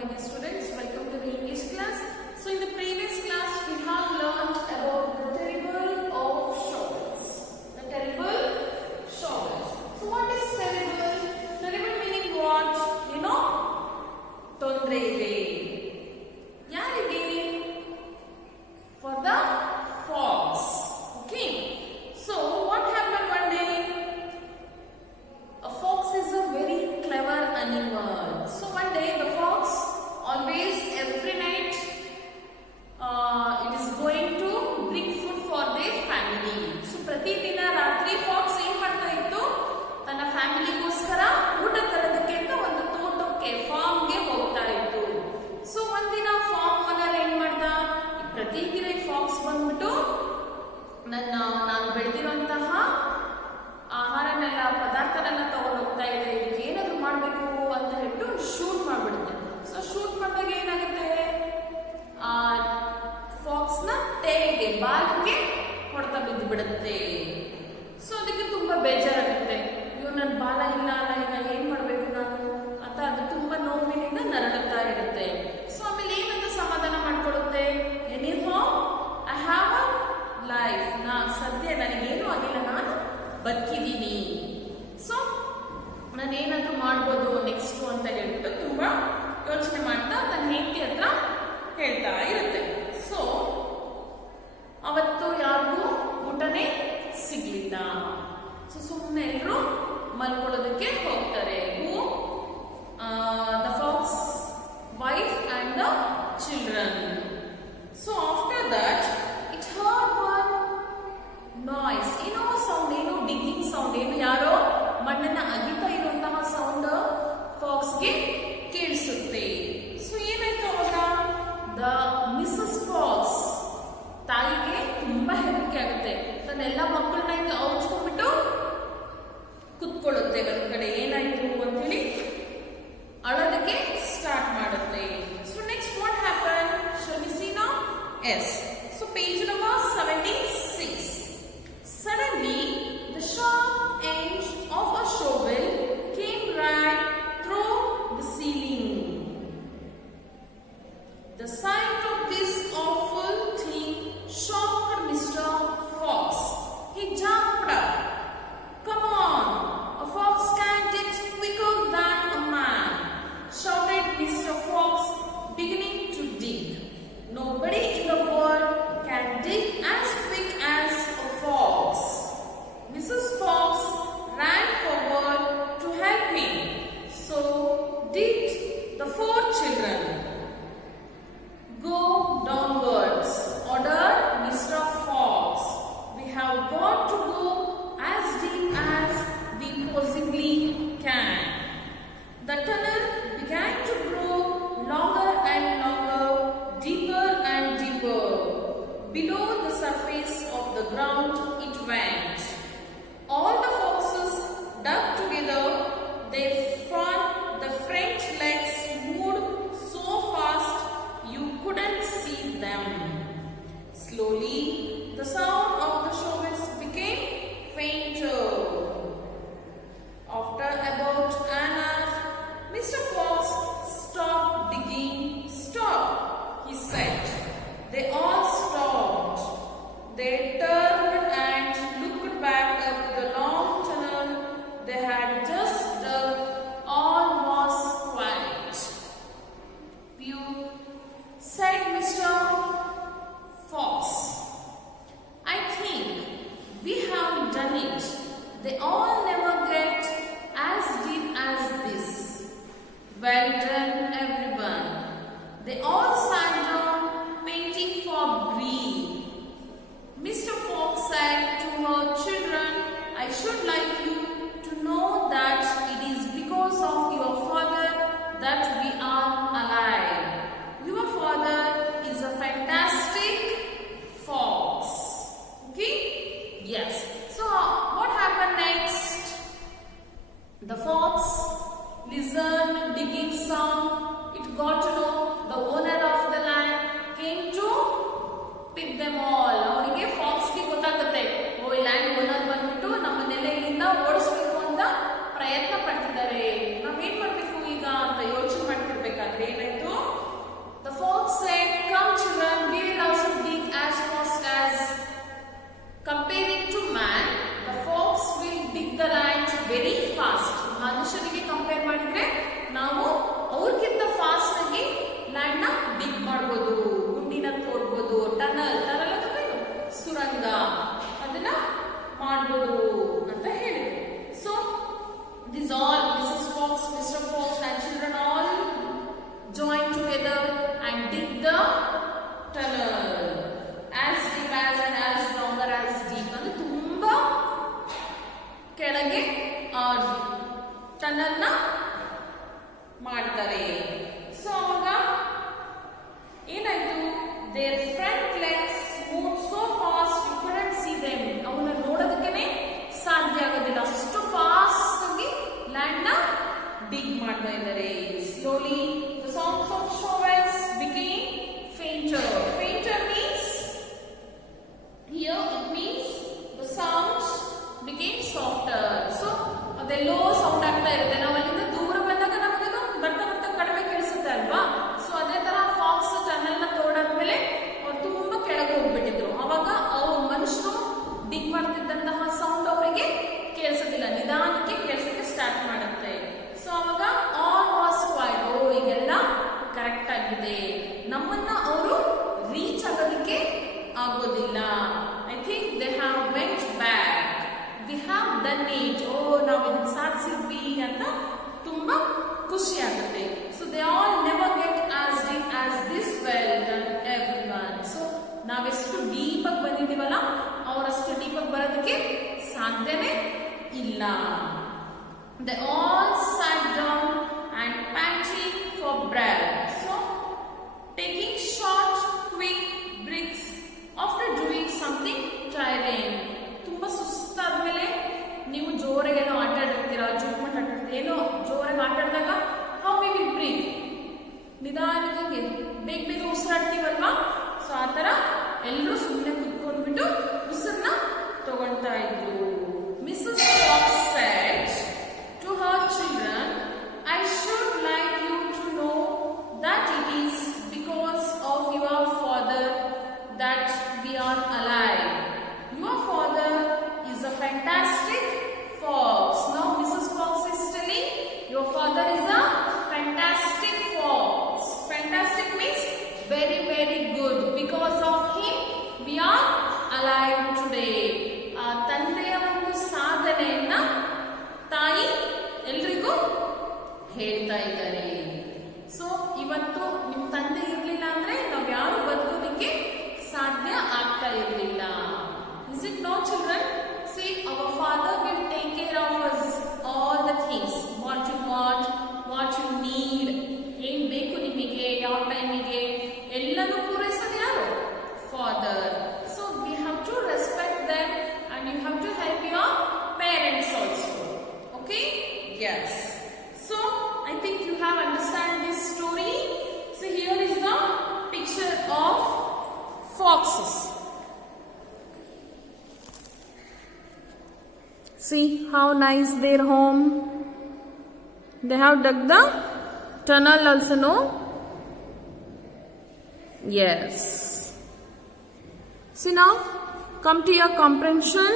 my dear students, welcome to the English class. So in the previous class we have learned about the terrible of shovels. The terrible shovels. So what is terrible? Terrible meaning what? You know? ತೊಂದರೆ ಇದೆ. ಯಾರಿಗೆ? For the fox. Okay. So what happened one day? A fox is a very clever animal. So one day the fox always every night it is going to bring food for their family. So ಪ್ರತಿದಿನ ರಾತ್ರಿ fox ಏನು ಮಾಡ್ತಾ ಇತ್ತು? ತನ್ನ ಫ್ಯಾಮಿಲಿಗೋಸ್ಕರ ಊಟ ತರೋದಕ್ಕೆ ಅಂತ ಒಂದು ತೋಟಕ್ಕೆ ಫಾರ್ಮ್ಗೆ ಹೋಗ್ತಾ ಇತ್ತು. ಸೊ ಒಂದಿನ ಫಾರ್ಮ್ ಓನರ್ ಏನ್ ಮಾಡ್ದ? ಪ್ರತಿದಿನ ಫಾಕ್ಸ್ ಬಂದ್ಬಿಟ್ಟು ನಾನು ಬೆಳೆದಿರುವಂತಹ ಆಹಾರನೆಲ್ಲ ಪದಾರ್ಥನೆಲ್ಲ ತಗೊಂಡು ಹೋಗ್ತಾ ಇದೆ, ಇದಕ್ಕೆ ಏನಾದ್ರು ಮಾಡಬೇಕು ಅಂತ ಹೇಳ್ಬಿಟ್ಟು ಶೂಟ್ ಮಾಡ್ಬಿಡುತ್ತೆ. ಸೊ ಶೂಟ್ ಮಾಡಿದಾಗ ಏನಾಗುತ್ತೆ? ಫಾಕ್ಸ್ ನ ಟೇಲ್ಗೆ ಬಾಲಕ್ಕೆ ಹೊಡೆತ ಬಿದ್ದು ಬಿಡುತ್ತೆ. ಸೊ ಅದಕ್ಕೆ ತುಂಬಾ ಬೇಜಾರಾಗುತ್ತೆ. ಇವ್ ನನ್ನ ಬಾಲ ಇಲ್ಲ ಅಲ್ಲ, ಈಗ ಏನ್ ಮಾಡ್ಬೇಕು ನಾನು ಅಂತ ಅದು ತುಂಬಾ ನೋವಿನಿಂದ ನರಳುತ್ತಾ ಇರುತ್ತೆ. ಸೊ ಆಮೇಲೆ ಏನಂತ ಸಮಾಧಾನ ಮಾಡ್ಕೊಳ್ಳುತ್ತೆ? Anyhow I have a life, ಸದ್ಯ ನನಗೇನು ಆಗಿಲ್ಲ, ನಾನು ಬದುಕಿದ್ದೀನಿ. ಸೊ ನಾನೇನಾದ್ರೂ ಮಾಡ್ಬೋದು ನೆಕ್ಸ್ಟ್ ಅಂತ ಹೇಳ್ಬಿಟ್ಟು ತುಂಬಾ ಯೋಚನೆ ಮಾಡ್ತಾ ತನ್ನ ಹೆಂಡತಿ ಹತ್ರ ಹೇಳ್ತಾ ಇರುತ್ತೆ. ಸೊ ಅವತ್ತು ಯಾರಿಗೂ ಊಟನೇ ಸಿಗ್ಲಿಲ್ಲ. ಸೊ ಸುಮ್ಮನೆ ಎಲ್ಲರೂ ಮಲ್ಕೊಳ್ಳೋದಕ್ಕೆ ಹೋಗ್ತಾರೆ. Who the fox wife and the children. So after that it heard one noise. ಏನೋ ಸೌಂಡ್, ಏನೋ ಡಿಗ್ಗಿಂಗ್ ಸೌಂಡ್, ಏನು ಯಾರೋ ಮಣ್ಣನ್ನ ಅಗಿತಾ ಇರುವಂತಹ ಸೌಂಡ್ ಫಾಕ್ಸ್ಗೆ ಕೇಳಿಸುತ್ತೆ. ಸೊ ಏನಾಯ್ತು ಅವಾಗ? ದ ಮಿಸಸ್ ಫಾಕ್ಸ್ ತಾಯಿಗೆ ತುಂಬಾ ಹೆದರಿಕೆ ಆಗುತ್ತೆ. ತನ್ನೆಲ್ಲ ಮಕ್ಕಳನ್ನ ಹಿಂಗೆ ಔಚ್ಕೊಂಡ್ಬಿಟ್ಟು ಕುತ್ಕೊಳ್ಳುತ್ತೆ ಒಂದ್ ಕಡೆ. ಏನಾಯ್ತು ಅಂತ ಹೇಳಿ ಅಳೋದಕ್ಕೆ ಸ್ಟಾರ್ಟ್ ಮಾಡುತ್ತೆ. So next what happen? Shall we see now? Yes. So page number 76. Suddenly, the sharp edge of a shovel came right through the ceiling. The sight of this awful thing shocked Mr. Fox. He jumped up. "Come on, a fox can dig quicker than a man," shouted Mr. Fox, beginning to dig. "Nobody in the world can dig as quick as a fox." Mrs. Fox ran forward to help him. So did the 4 children. "Go downwards," ordered Mr. Fox. "We have got to go as deep as we possibly can." The tunnel began to grow longer and longer, deeper and deeper. Below the surface of the ground it went. All the foxes dug together. The front legs moved so fast you couldn't see them. Slowly, the sound of the shovels became fainter. After about an hour, Mr. Fox stopped digging. "Stop," he said. They all stopped. They turned and looked back up the long tunnel they had just dug. All was quiet. "Phew," said Mr. Fox. "I think we have done it. They all never get as deep as this. Well done, everyone." They all sat down, waiting for breath. Mr. Fox said to her children, "I should like you to know that it is because of your father that we are alive. Your father is a fantastic fox." Okay? Yes. So what happened next? The fox listened digging sound. It got to know the owner of the land came to pick them all. ಅವರಿಗೆ ಫಾಕ್ಸ್ಗೆ ಗೊತ್ತಾಗುತ್ತೆ, ಓ ಈ land owner ಬಂದ್ಬಿಟ್ಟು ನಮ್ಮನ್ನೆಲ್ಲ ಇಲ್ಲಿಂದ ಓಡಿಸ್ಬೇಕು ಅಂತ ಪ್ರಯತ್ನ ಪಡ್ತಿದ್ದಾರೆ, ನಾವೇನ್ ಮಾಡ್ಬೇಕು ಈಗ ಅಂತ ಯೋಚನೆ ಮಾಡ್ತಿರ್ಬೇಕಾದ್ರೆ ಏನಾಯ್ತು? ಸಾಧ್ಯನೇ ಇಲ್ಲ. They all sat down and panting for breath. So, taking short, quick breaths after doing something tiring. ತುಂಬಾ ಸುಸ್ತಾದ್ಮೇಲೆ ನೀವು ಜೋರಾಗಿ ಏನೋ ಆಟ ಆಡಿರ್ತೀರಾ, ಜೋಕ್ಮಟ್ ಆಟಾಡ್ತೀರಾ, ಏನೋ ಜೋರಾಗಿ ಆಟ ಆಡಿದಾಗ how we will breathe? ನಿಧಾನಕ್ಕೆ ಬೇಗ ಬೇಗ ಉಸಿರಾಡ್ತೀವಲ್ವಾ? ಸೊ ಆ ಥರ ಎಲ್ಲರೂ ಸುಮ್ಮನೆ ಕುತ್ಕೊಂಡ್ಬಿಟ್ಟು ಉಸಿರನ್ನ ತಗೊಳ್ತಾ ಇದ್ರು. Mrs fox said to her children, I should like you to know that it is because of your father that we are alive. Your father is a fantastic fox. Now Mrs. Fox is telling, your father is a fantastic fox. Fantastic means very very good. Because of him we are alive today. ತಂದೆಯ ಒಂದು ಸಾಧನೆಯನ್ನ ತಾಯಿ ಎಲ್ರಿಗೂ ಹೇಳ್ತಾ ಇದ್ದಾರೆ. So ಇವತ್ತು ನಿಮ್ಮ ತಂದೆ ಇರಲಿಲ್ಲ ಅಂದ್ರೆ ನಾವು ಯಾರು ಬದುಕೋದಕ್ಕೆ ಸಾಧ್ಯ ಆಗ್ತಾ ಇರಲಿಲ್ಲ. Is it no, children? See, our father will take care of us all the things. What you want, what you need, ಏನ್ ಬೇಕು ನಿಮಗೆ, ಯಾವ ಟೈಮಿಗೆ ಎಲ್ಲನೂ ಪೂರೈಸೋದು ಯಾರು? Father. So we have to respect them and you have to help your parents also. Okay? Yes. So I think you have understand this story. So here is the picture of foxes. See how nice their home. They have dug the tunnel also, no? Yes. See now, come to your comprehension.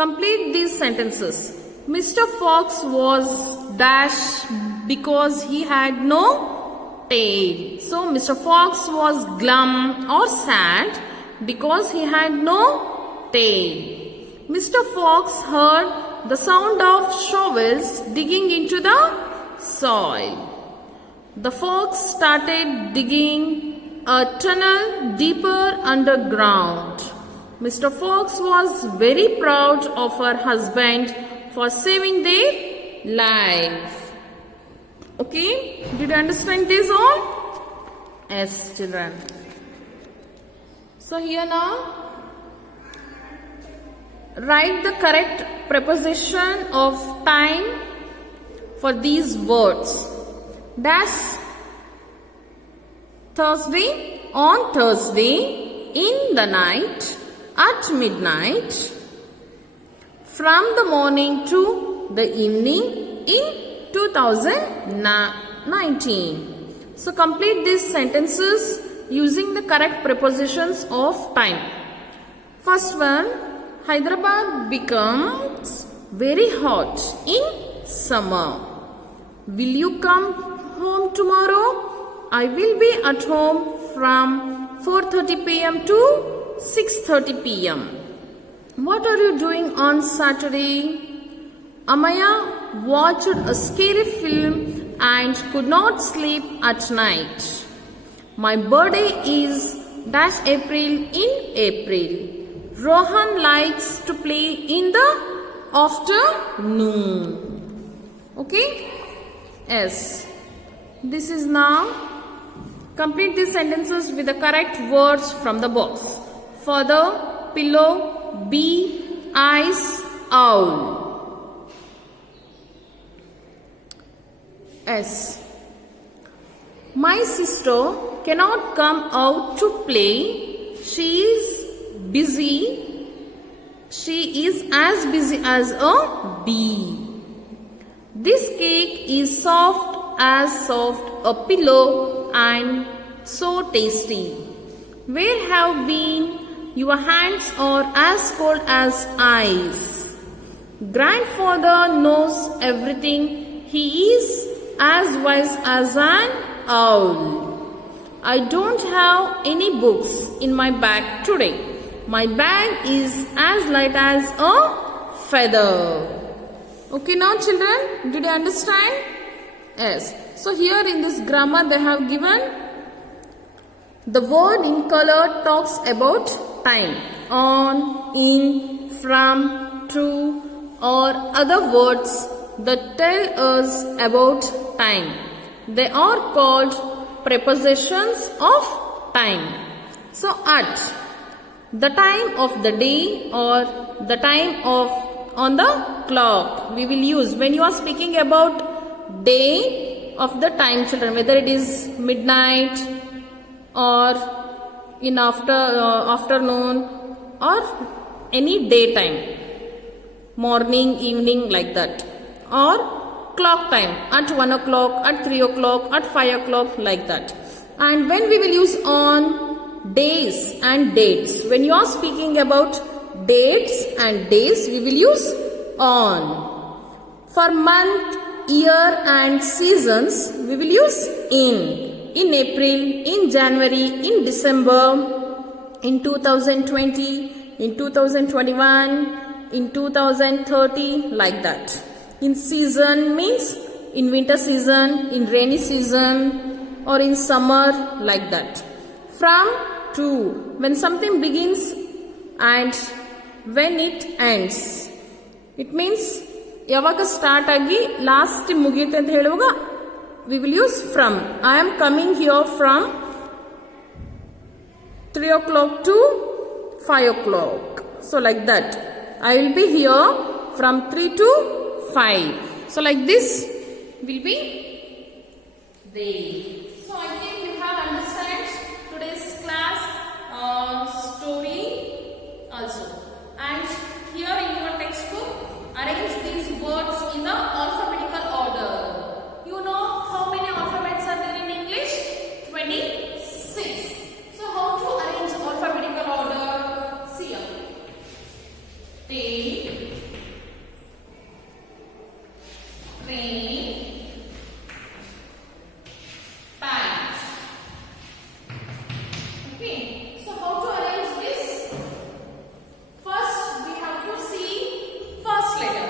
Complete these sentences. Mr. Fox was dash because he had no tail. So Mr. Fox was glum or sad because he had no tail. Mr. Fox heard the sound of shovels digging into the soil. The fox started digging a tunnel deeper underground. Mr. Fox was very proud of her husband for saving their life. Okay? Did you understand this all? Yes, children. So here now, write the correct preposition of time for these words. Dash Thursday, on Thursday, in the night, at midnight, from the morning to the evening in 2019. So complete these sentences using the correct prepositions of time. First one, Hyderabad becomes very hot in summer. Will you come home tomorrow? I will be at home from 4:30 p.m. to 6:30 p.m. What are you doing on Saturday? Amaya watched a scary film and could not sleep at night. My birthday is dash April in April. Rohan likes to play in the afternoon. Okay? Yes. This is now. Complete these sentences with the correct words from the box. Father, pillow, bee, eyes, owl. S. My sister cannot come out to play. She is busy. She is as busy as a bee. This cake is soft as soft a pillow and so tasty. Where have been your hands are as cold as ice. Grandfather knows everything. He is as wise as an owl. I don't have any books in my bag today. My bag is as light as a feather. Okay now children, did you understand? Yes. So here in this grammar they have given the word in color talks about time. On, in, from, to, or other words that tell us about time. They are called prepositions of time. So at the time of the day or the time of on the clock we will use when you are speaking about day of the time, children, whether it is midnight or in afternoon or any daytime, morning, evening, like that, or clock time at 1 o'clock, at 3 o'clock, at 5 o'clock, like that. And when we will use on days and dates, when you are speaking about dates and days, we will use on. For month, year and seasons, we will use in April, in January, in December, in 2020, in 2021, in 2030, like that. In season means in winter season, in rainy season, or in summer, like that. From to, when something begins and when it ends. It means ಯಾವಾಗ start ಆಗಿ last ಮುಗಿಯುತ್ತೆ ಅಂತ ಹೇಳುವಾಗ we will use from. I am coming here from 3 o'clock to 5 o'clock. So like that. I will be here from 3 to 5. So like this will be there. So I think you have understand today's class story also. And here in your textbook, arrange these words in the alphabetical order. You know how many alphabets are there in English? 26. So how to arrange alphabetical order? See here. Take, train, pant. Okay. So how to arrange this? First we have to see first letter.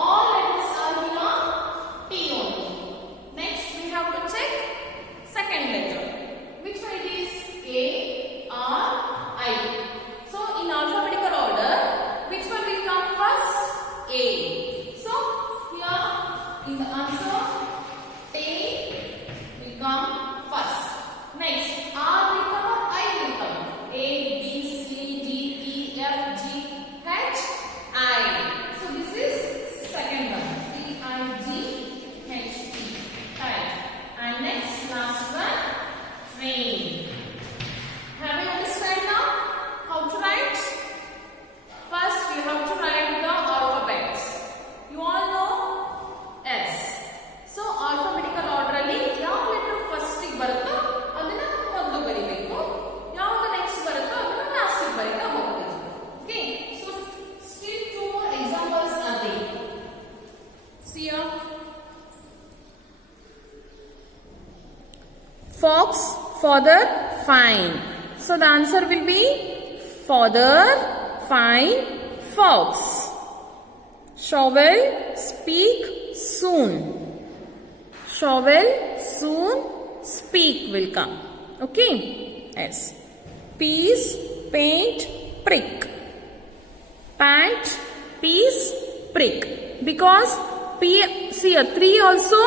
All letters are here T only. Next we have to check second letter. Which one it is? A, R, I. So in alphabetical order, which one will come first? A. So here in the answer, A will come first. Next, R will come or I will come? A, B, C, D, E, F, G, H, I. So this is second one. T, I, G, H, T. Right. And next, last one, train. Have you understand now how to write? First, you have to write the alphabets. You all know S. So, alphabetical order ಅಲ್ಲಿ ಯಾವ letter first ಗೆ ಬರುತ್ತೋ ಅದನ್ನ ಮೊದಲು ಬರಿಬೇಕು. ಯಾವಾಗ next ಬರುತ್ತೋ ಅದನ್ನ ಲಾಸ್ಟ್ ಗೆ ಬರಿತಾ ಹೋಗಬೇಕು. Okay? So, still two more examples are there. See here. Fox, father, fine. So, the answer will be father, fine, fox. Shovel, speak, soon. Shovel, soon, speak will come. Okay? Yes. Piece, paint, prick. Pant, piece, prick. Because P, see here, 3 also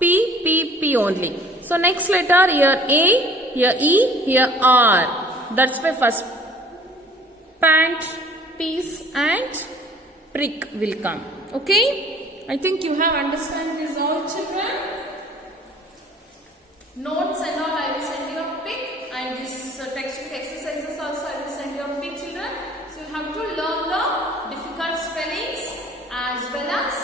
P, P, P only. So next letter here A, here E, here R. That's why first pant, piece and prick will come. Okay? I think you have understand this all, children. Notes and all I will send you a pic, and this textbook exercises also I will send you a pic, children. So you have to learn the difficult spellings as well as